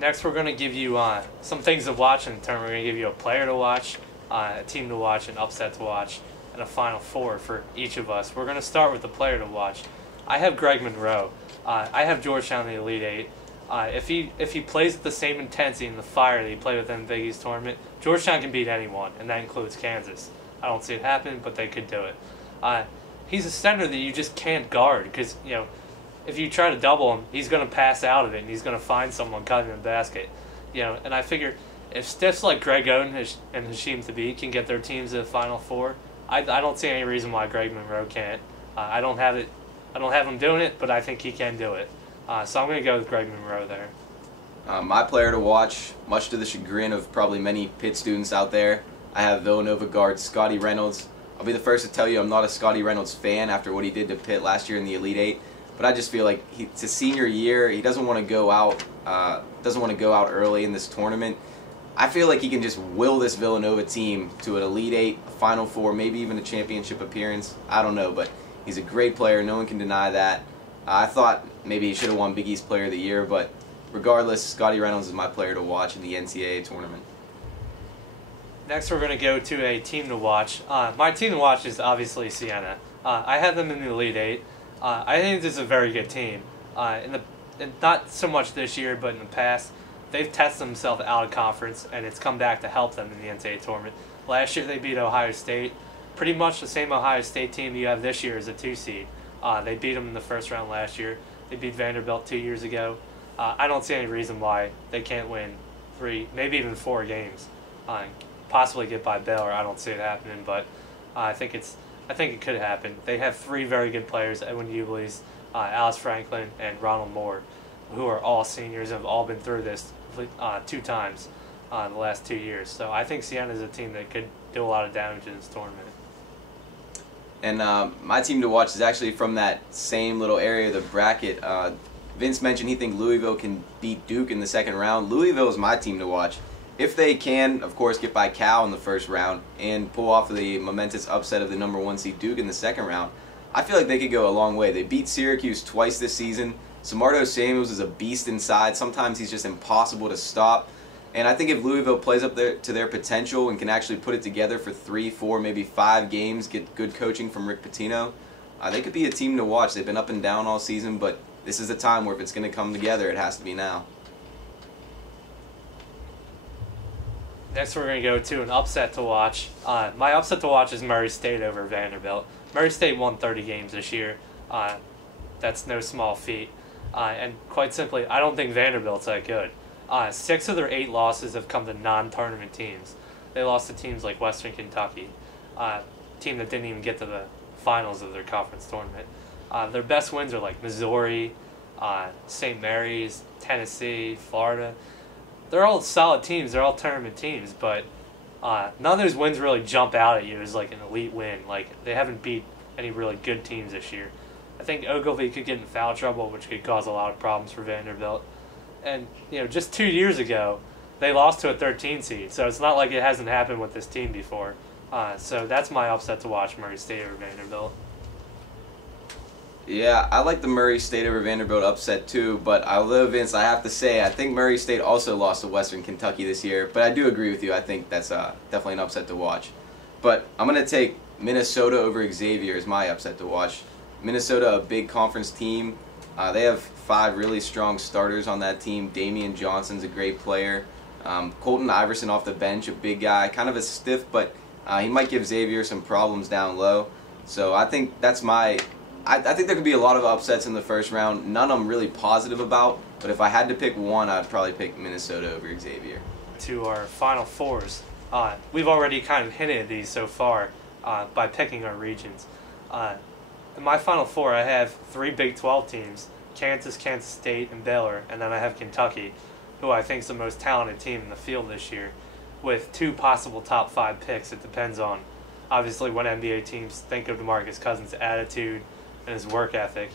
Next, we're going to give you some things to watch in the tournament. We're going to give you a player to watch, a team to watch, an upset to watch, and a Final Four for each of us. We're going to start with the player to watch. I have Greg Monroe. I have Georgetown in the Elite Eight. If he plays with the same intensity and the fire that he played with in the Big East tournament, Georgetown can beat anyone, and that includes Kansas. I don't see it happen, but they could do it. He's a center that you just can't guard because, if you try to double him, he's going to pass out of it, and he's going to find someone cutting the basket. And I figure if stiffs like Greg Oden and Hashim Thabit can get their teams to the Final Four, I don't see any reason why Greg Monroe can't. I don't have him doing it, but I think he can do it. So I'm going to go with Greg Monroe there. My player to watch, much to the chagrin of probably many Pitt students out there, I have Villanova guard Scotty Reynolds. I'll be the first to tell you I'm not a Scotty Reynolds fan after what he did to Pitt last year in the Elite Eight. But I just feel like it's his senior year. He doesn't want to go out. Early in this tournament. I feel like he can just will this Villanova team to an Elite Eight, a Final Four, maybe even a championship appearance. I don't know, but he's a great player. No one can deny that. I thought maybe he should have won Big East Player of the Year, but regardless, Scotty Reynolds is my player to watch in the NCAA tournament. Next, we're going to go to a team to watch. My team to watch is obviously Siena. I have them in the Elite Eight. I think this is a very good team. And not so much this year, but in the past, they've tested themselves out of conference, and it's come back to help them in the NCAA tournament. Last year, they beat Ohio State. Pretty much the same Ohio State team you have this year as a 2 seed. They beat them in the first round last year. They beat Vanderbilt 2 years ago. I don't see any reason why they can't win 3, maybe even 4 games. Possibly get by Baylor. I don't see it happening, but I think it could happen. They have 3 very good players: Edwin Ubley's, Alice Franklin, and Ronald Moore, who are all seniors and have all been through this 2 times in the last 2 years. So I think Siena is a team that could do a lot of damage in this tournament. And my team to watch is actually from that same little area of the bracket. Vince mentioned he thinks Louisville can beat Duke in the second round. Louisville is my team to watch. If they can, of course, get by Cal in the first round and pull off the momentous upset of the number 1 seed Duke in the second round, I feel like they could go a long way. They beat Syracuse twice this season. Samardo Samuels is a beast inside. Sometimes he's just impossible to stop. And I think if Louisville plays up to their potential and can actually put it together for 3, 4, maybe 5 games, get good coaching from Rick Pitino, they could be a team to watch. They've been up and down all season, but this is the time where if it's going to come together, it has to be now. Next, we're going to go to an upset to watch. My upset to watch is Murray State over Vanderbilt. Murray State won 30 games this year. That's no small feat. And quite simply, I don't think Vanderbilt's that good. 6 of their 8 losses have come to non-tournament teams. They lost to teams like Western Kentucky, a team that didn't even get to the finals of their conference tournament. Their best wins are like Missouri, St. Mary's, Tennessee, Florida. They're all solid teams. They're all tournament teams, but none of those wins really jump out at you as like an elite win. Like, they haven't beat any really good teams this year. I think Ogilvy could get in foul trouble, which could cause a lot of problems for Vanderbilt. And, just 2 years ago, they lost to a 13 seed, so it's not like it hasn't happened with this team before. So that's my upset to watch, Murray State over Vanderbilt. Yeah, I like the Murray State over Vanderbilt upset too, but although, Vince, I have to say, I think Murray State also lost to Western Kentucky this year, but I do agree with you. I think that's definitely an upset to watch. But I'm going to take Minnesota over Xavier as my upset to watch. Minnesota, a big conference team. They have 5 really strong starters on that team. Damian Johnson's a great player. Colton Iverson off the bench, a big guy, kind of a stiff, but he might give Xavier some problems down low. So I think that's my... I think there could be a lot of upsets in the first round. None of them really positive about, but if I had to pick one, I'd probably pick Minnesota over Xavier. To our Final Fours. We've already kind of hinted at these so far by picking our regions. In my Final Four, I have 3 Big 12 teams, Kansas, Kansas State, and Baylor, and then I have Kentucky, who I think is the most talented team in the field this year, with 2 possible top 5 picks. It depends on, obviously, what NBA teams think of DeMarcus Cousins' attitude and his work ethic.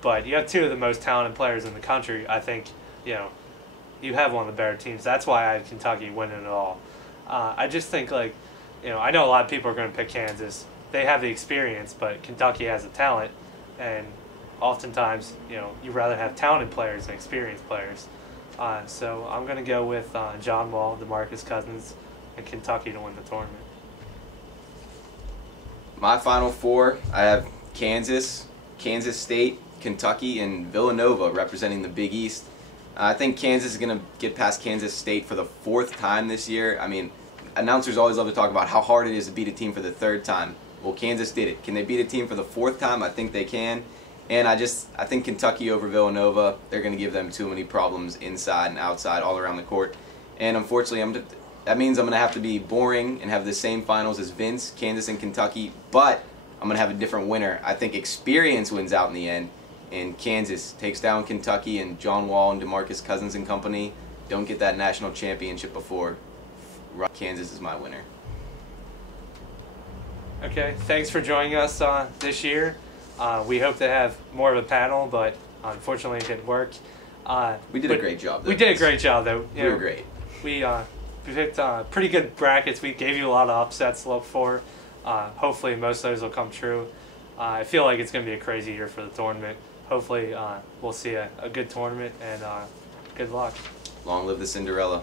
But you have 2 of the most talented players in the country. I think, you have one of the better teams. That's why I have Kentucky winning it all. I just think, I know a lot of people are going to pick Kansas. They have the experience, but Kentucky has the talent, and oftentimes, you'd rather have talented players than experienced players. So I'm going to go with John Wall, DeMarcus Cousins, and Kentucky to win the tournament. My Final Four, I have Kansas, Kansas State, Kentucky, and Villanova representing the Big East. I think Kansas is going to get past Kansas State for the 4th time this year. I mean, announcers always love to talk about how hard it is to beat a team for the 3rd time. Well, Kansas did it. Can they beat a team for the 4th time? I think they can. And I think Kentucky over Villanova, they're going to give them too many problems inside and outside, all around the court. And unfortunately, that means I'm going to have to be boring and have the same finals as Vince, Kansas and Kentucky, but I'm going to have a different winner. I think experience wins out in the end, and Kansas takes down Kentucky, and John Wall and DeMarcus Cousins and company don't get that national championship before. Kansas is my winner. Okay, thanks for joining us this year. We hope to have more of a panel, but unfortunately it didn't work. We did a great job, though. We did a great job, though. We were great. We picked pretty good brackets. We gave you a lot of upsets to look for. Hopefully most of those will come true. I feel like it's going to be a crazy year for the tournament. Hopefully we'll see a good tournament, and good luck. Long live the Cinderella.